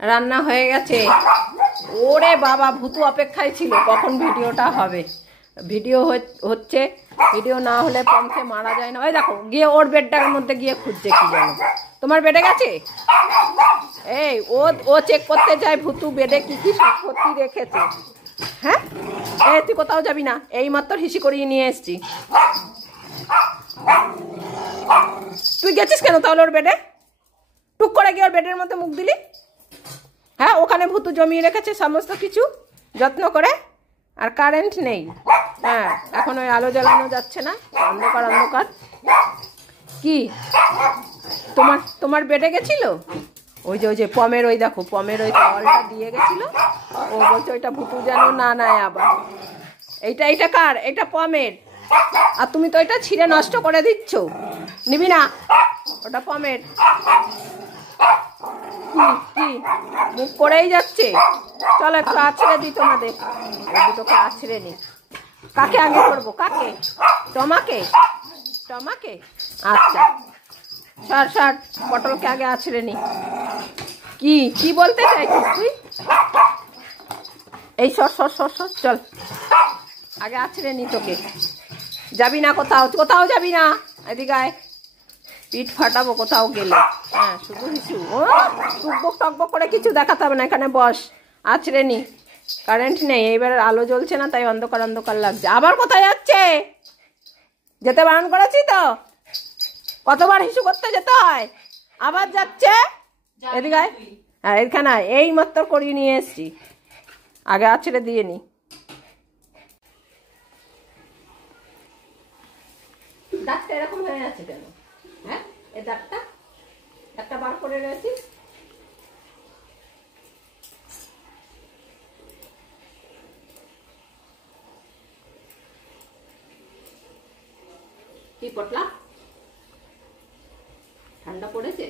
রান্না হয়ে গেছে। ওরে বাবা, ভূতু অপেক্ষায় ছিল কখন ভিডিওটা হবে। ভিডিও হচ্ছে, ভিডিও না হলে পমকে মারা যায় না। ওই দেখো গিয়ে ওর বেডটার মধ্যে গিয়ে খুঁজছে কি জানো। তোমার বেডে গেছে? এই ও চেক করতে যায় ভূতু বেডে কি কি সম্পত্তি রেখেছে। হ্যাঁ, এই তুই কোথাও যাবি না, এই মাত্র হিসি করিয়ে নিয়ে এসছি। তুই গেছিস কেন তাহলে ওর বেডে? টুক করে গিয়ে ওর বেডের মধ্যে মুখ দিলি? হ্যাঁ, ওখানে ভূতু জমিয়ে রেখেছে সমস্ত কিছু যত্ন করে। আর কারেন্ট নেই। হ্যাঁ, এখন ওই আলো জ্বালানো যাচ্ছে না, অন্ধকার অন্ধকার। কি তোমার বেডে গেছিল? ওই যে পমের, ওই দেখো পমের ওই টাওয়ালটা দিয়ে গেছিল। ও বলছে ওইটা ভূতু যেন না নেয় আবার। এইটা কার? এটা পমের। আর তুমি তো এটা ছিঁড়ে নষ্ট করে দিচ্ছ। নিবি না? ওটা পমের। কি মুখ করেই যাচ্ছে। চলো একটু আছড়ে দিই তোমাদের, এই দুটোকে আছড়ে নি। কাকে আগে করবো? কাকে? টমাকে? আচ্ছা, সর পটলকে আগে আছড়ে নি। কি বলতে চাইছিস তুই? এই সর চল, আগে আছড়ে নি তোকে। যাবি না কোথাও যাবি না, এদিকে আয়। পিঠ ফাটাবো কোথাও গেলে। হ্যাঁ, শুধু হিসু। ও টকবক করে কিছু দেখাতে হবে না, এখানে বস, আছড়ে নি। কারেন্ট নেই, এইবার আলো জ্বলছে না, তাই অন্ধকার অন্ধকার লাগছে। আবার কোথায় যাচ্ছে? যেতে বারণ করেছি তো, কতবার হিসু করতে যেতে হয়। আবার যাচ্ছে। এদিকে আয়। হ্যাঁ, এখানে এই মাত্র করিয়ে নিয়ে এসছি, আগে আছড়ে দিয়ে নি। দাগটা এরকম হয়ে আছে কেন? হ্যাঁ, এই দাগটা বার করে রয়েছি। কি পটলা, ঠান্ডা পড়েছে?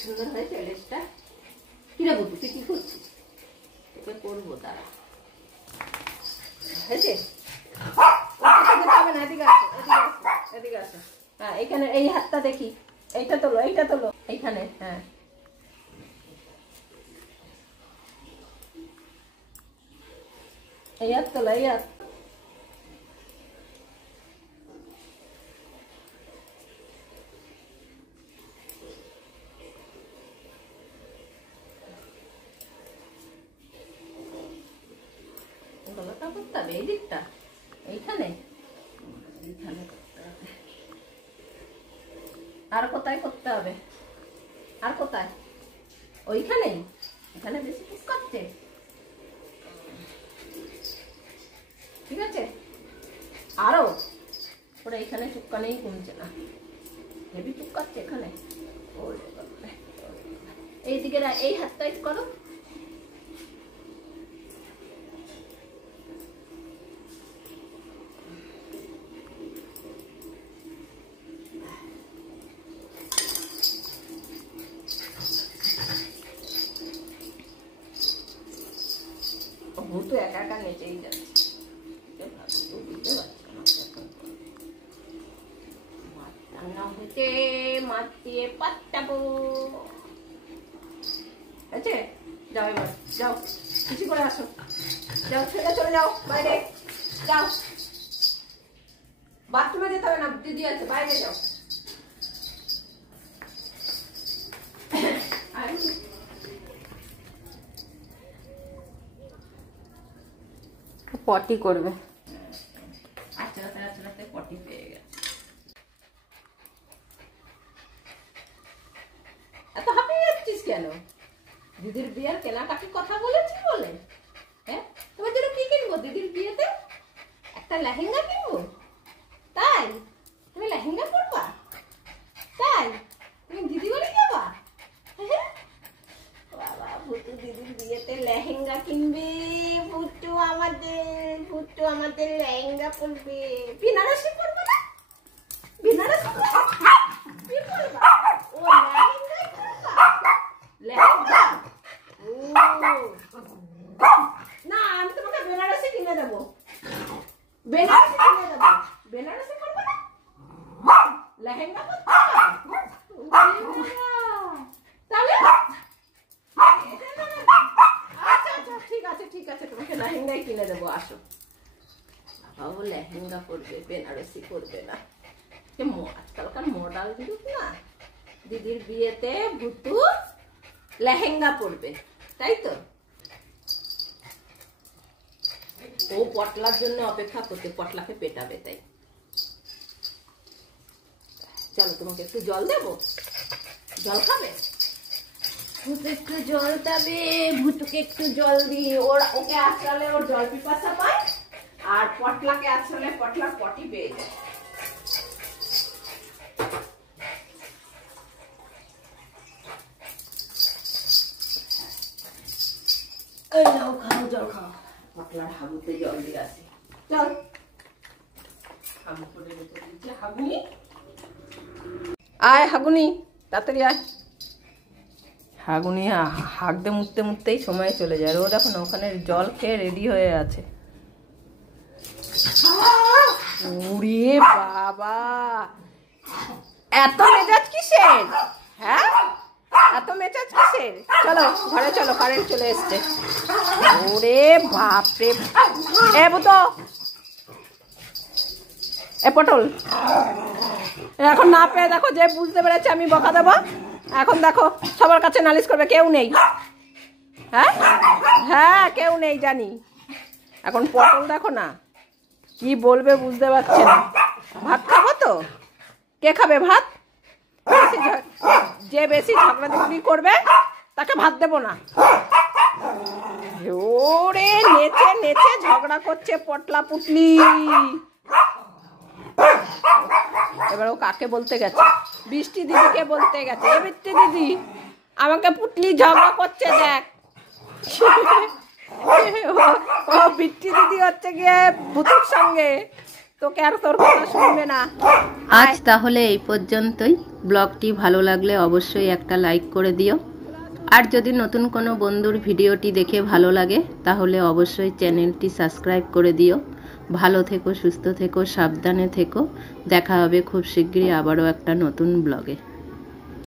সুন্দর হয়েছে লেজটা। কিরে বলবি তুই কি করছিস? তোকে করবো, দাঁড়া। হয়েছে? হবে না, এদিকে আসো। হ্যাঁ, এইখানে এই হাতটা দেখি। এইটা তোলো এইখানে। হ্যাঁ, এই হাত তোলো, এই হাত। গলাটা করতে হবে, এই দিকটা, এইখানে করতে হবে। আর কোথায় করতে হবে? আর কোথায়? ওইখানেই। এখানে বেশি টুক কাটছে, ঠিক আছে। আরো ওরা এখানে চুক্কানেই কমছে না, হেভি টুক কাটছে এখানে। এইদিকে এই হাতটা করো। ভূতু একা নেচেই যাচ্ছে। রান্না হচ্ছে, মাছ দিয়ে পাঠাবো। আছে, যাও এবার, যাও কিছু করে আসো। যাও, চলে যাও বাইরে, যাও। বাথরুমে যেতে হবে না, দিদি আছে, বাইরে যাও। পটি করবে। আচ্ছা, পটি পেয়ে গেছে। এত হাঁপিয়ে যাচ্ছিস কেন? দিদির বিয়ের কেনাকাটি কথা বলেছি বলে? হ্যাঁ, তোমার জন্য কি কিনবো দিদির বিয়েতে? একটা লেহেঙ্গা কিনবো। তাই তুমি লেহেঙ্গা পরবা? তাই তুমি দিদি বাড়ি যাবা? বাবা, ভুতু দিদির বিয়েতে লেহেঙ্গা কিনবে। ভুতু আমাদের লেহেঙ্গা পরবে। বেনারসি পরবে না? বেনারসি কি পরবা? ও লেহেঙ্গা। ও না, আমি তোমাকে বেনারসি কিনে দেবো। বেনারসি কিনে দেবো। বেনারসি করবো না, লেহেঙ্গা করতে তাহলে আচ্ছা আচ্ছা ঠিক আছে ঠিক আছে, তোমাকে লেহেঙ্গাই কিনে দেবো। আসো, বাবাও লেহেঙ্গা করবে, বেনারসি করবে না। আজকালকার মডেল যুগ না, দিদির বিয়েতে ভুতু লেহেঙ্গা পরবে, তাই তো? ও পটলার জন্য অপেক্ষা করতে, পটলাকে পেটাবে তাই। চলো, তোমাকে একটু জল দেবো, জল খাবে? ভুতু একটু জল দেবে, ভুতুকে একটু জল দিই। ওকে আসলে ওর জল পিপাসা পায়, আর পটলাকে আসলে পটলার পটি পেয়ে যায়। খাও, জল খাও। পটলার হাগুতে জল দিয়ে আসি, চল। হাগু করে রেখে দিচ্ছে, হাগুনি আয়, হাগুনি তাড়াতাড়ি আয়। হাগুনি হাগতে মুততে মুততেই সময় চলে যায়। ও দেখো না, ওখানে জল খেয়ে রেডি হয়ে আছে। ওরে বাবা, এত মেজাজ কিসের? হ্যাঁ, এত মেজাজ কিসের? চলো ঘরে চলো, কারেন্ট চলে এসছে। ওরে বাপরে, এ বুতো, এ পটল, এখন না পেয়ে দেখো, যে বুঝতে পেরেছে আমি বকা দেবো, এখন দেখো সবার কাছে নালিশ করবে, কেউ নেই। হ্যাঁ হ্যাঁ, কেউ নেই জানি। এখন পটল দেখো না কি বলবে, বুঝতে পারছে না। ভাত খাবো তো, কে খাবে ভাত? যে বেশি ঝগড়াঝগড়ি করবে তাকে ভাত দেবো না। ওরে নেচে নেচে ঝগড়া করছে পটলা পুটলি। এবার ও কাকে বলতে গেছে? বৃষ্টি দিদিকে বলতে গেছে। এ বৃষ্টি দিদি, আমাকে পুটলি ঝগড়া করছে দেখ। ও বৃষ্টি দিদি হচ্ছে গিয়ে ভূতুর সঙ্গে, তোকে আর তোর কথা শুনবে না। আজ তাহলে এই পর্যন্তই। ব্লগটি ভালো লাগলে অবশ্যই একটা লাইক করে দিও। আর যদি নতুন কোনো বন্ধুর ভিডিওটি দেখে ভালো লাগে তাহলে অবশ্যই চ্যানেলটি সাবস্ক্রাইব করে দিও। ভালো থেকো, সুস্থ থেকো, সাবধানে থেকো। দেখা হবে খুব শিগগিরই আবারও একটা নতুন ব্লগে।